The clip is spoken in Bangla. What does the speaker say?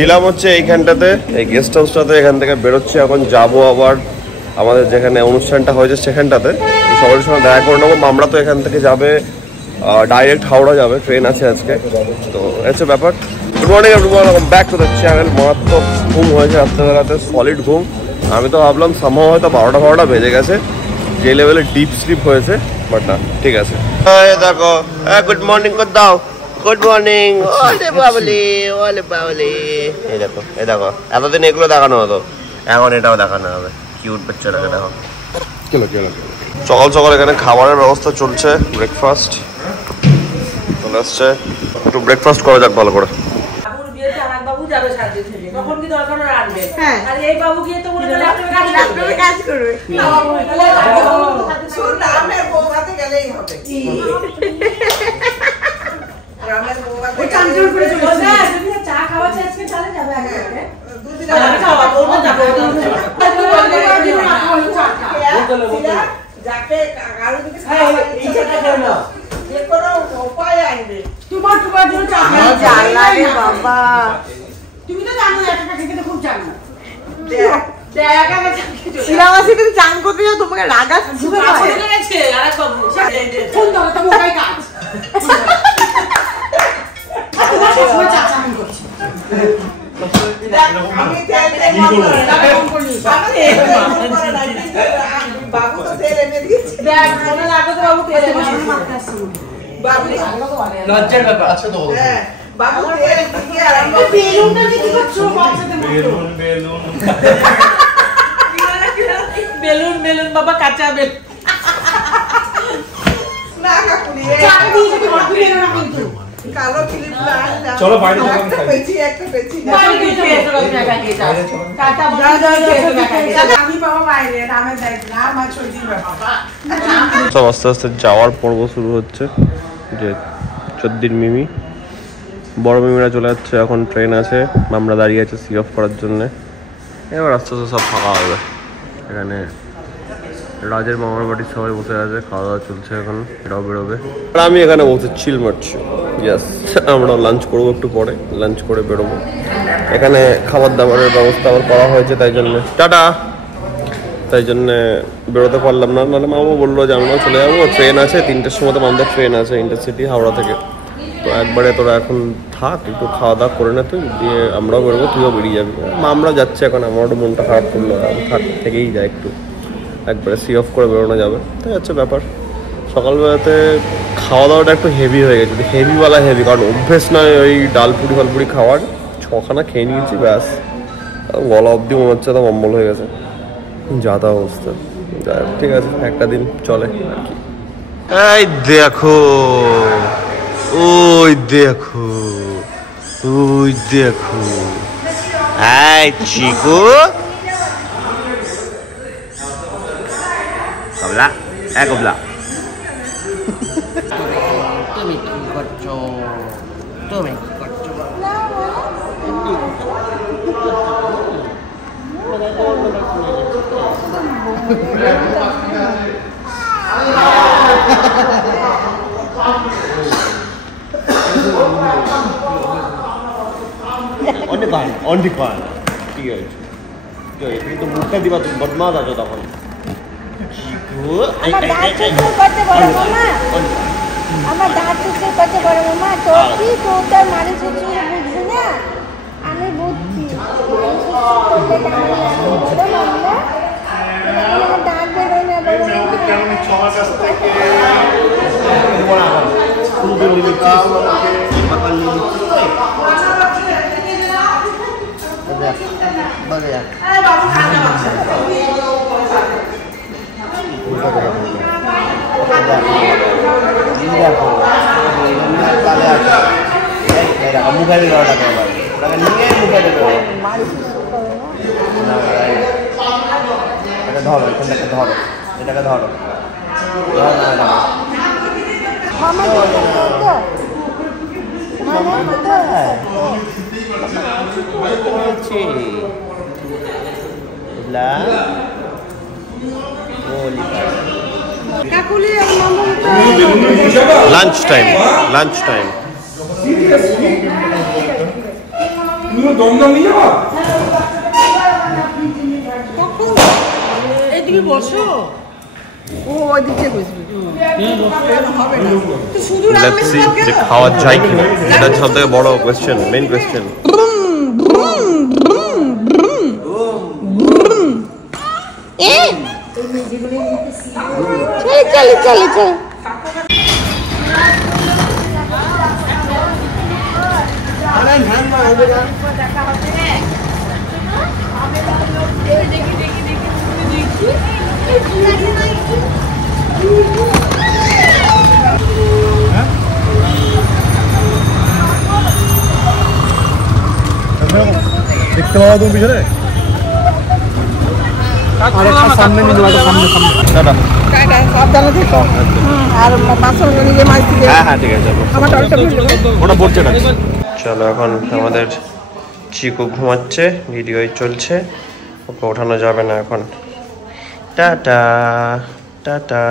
ছিলাম হচ্ছে এইখানটাতে, এই গেস্ট হাউসটাতে। এখান থেকে বেরোচ্ছি, এখন যাবো আবার আমাদের যেখানে অনুষ্ঠানটা হয়েছে সেখানটাতে। সবার সঙ্গে দেখা করে নেবো। মামরা তো এখান থেকে যাবে ডাইরেক্ট হাওড়া যাবে, ট্রেন আছে আজকে। তো হচ্ছে ব্যাপার। Good morning everyone, welcome back to the channel. মারাত্মক ঘুম হয়েছে রাত্রেবেলাতে, সলিড ঘুম। আমি তো ভাবলাম সম্ভব হয়তো 12টা বেজে গেছে, যে লেভেলে ডিপ স্লিপ হয়েছে, বাট না, ঠিক আছে। দেখো, গুড মর্নিং করে দাও। Good morning. ওলে বাবলি, ওলে বাবলি। এই দেখো, এই দেখো, এতদিন এগুলো দেখানো হতো, এখন এটাও দেখানো হবে। কিউট বাচ্চাটাকে দেখো। সকাল সকাল এখানে খাবারের ব্যবস্থা চলছে, ব্রেকফাস্ট চলে আসছে। একটু ব্রেকফাস্ট করা যাক ভালো করে। তুমি তো জানো একটা খেতে খুব জানো। তুমি চান করতে যাও, তোমাকে রাগাচ্ছে লজ্জার ব্যাপার আছে তো। বেলুন বেলুন বাবা, কাঁচা বেলুন। চলো বাইরে সব আস্তে আস্তে যাওয়ার পর্ব শুরু হচ্ছে। যে চোদ্দির মিমি, বড় মিমিরা চলে যাচ্ছে, এখন ট্রেন আছে, আমরা দাঁড়িয়ে আছে সি অফ করার জন্যে। এবার আস্তে আস্তে সব ফাঁকা হবে। এখানে রাজের মামার বাড়ির সবাই বসে আছে, খাওয়া দাওয়া চলছে, এখন এটাও বেরোবে। আর আমি এখানে বসে চিল মারছি। ইয়াস, আমরা লাঞ্চ করবো একটু পরে, লাঞ্চ করে বেরোবো। এখানে খাবার দাবারের ব্যবস্থা আবার করা হয়েছে, তাই জন্যে টাটা, তাই জন্যে বেরোতে পারলাম না। নাহলে মামা বললো যে আমরাও চলে যাবো, ট্রেন আছে 3টের সময়, তো আমাদের ট্রেন আছে ইন্টারসিটি হাওড়া থেকে। তো একবারে তোরা এখন থাক, একটু খাওয়া দাওয়া করে না তুই, দিয়ে আমরাও বেরোবো, তুইও বেরিয়ে যাবি। আমরা যাচ্ছি এখন, আমারও মনটা খারাপ করলো, থাক থেকেই যায় একটু, একবারে সি অফ করে বেরোনো যাবে। তাই হচ্ছে ব্যাপার। সকালবেলাতে খাওয়া দাওয়াটা একটু হেভি হয়ে গেছে, হেভিওয়ালা হেভি, কারণ অভ্যেস নয় ওই ডাল পুরি ফালপুরি খাওয়ার। 6খানা খেয়ে নিয়েছি, ব্যাস গলা অবধি মনে হচ্ছে তো অম্বল হয়ে গেছে, যা তা অবস্থা। ঠিক আছে, একটা দিন চলে আর কি। এই দেখো, ওই দেখো, ওই দেখো, এই চিকু কবলা, এই কবলা, তুমি কি করছো? তুমি কি করছো? অনেক ঠিক আছে, কিন্তু মুখটা দিবা, তুমি বদমাস আছো তখন। আমার দাঁত চুচুর করতে বড় মামা, তোর কি তোর মানে চুচুর বুঝবি না? আমি বুঝছি দাঁত বেরোয় না বড় মুখে দিল ওটাকে, ওটাকে নিয়ে মুখে দিল। এটা ধরো, এখানটাকে ধরো, এটাকে ধরো। Lunch time. তুমি বসো ও ওইদিকে বসবে হবে না তো শুধু লেটস সি যে খাওয়া যায় কিনা, এটা সব থেকে বড় কোয়েশ্চেন, মেইন কোয়েশ্চেন। চল দেখতে পাওয়া তুমি পিছনে সামনে টাটা। টাটা সাবধানে থেকো আর বাসন নিয়ে মাছ দিকে হ্যাঁ ঠিক আছে, আমার টলটা ওটা পড়ছে না। চলো এখন আমাদের চিকু ঘুমাচ্ছে, ভিডিও চলছে, ওকে ওঠানো যাবে না এখন। Tata tata.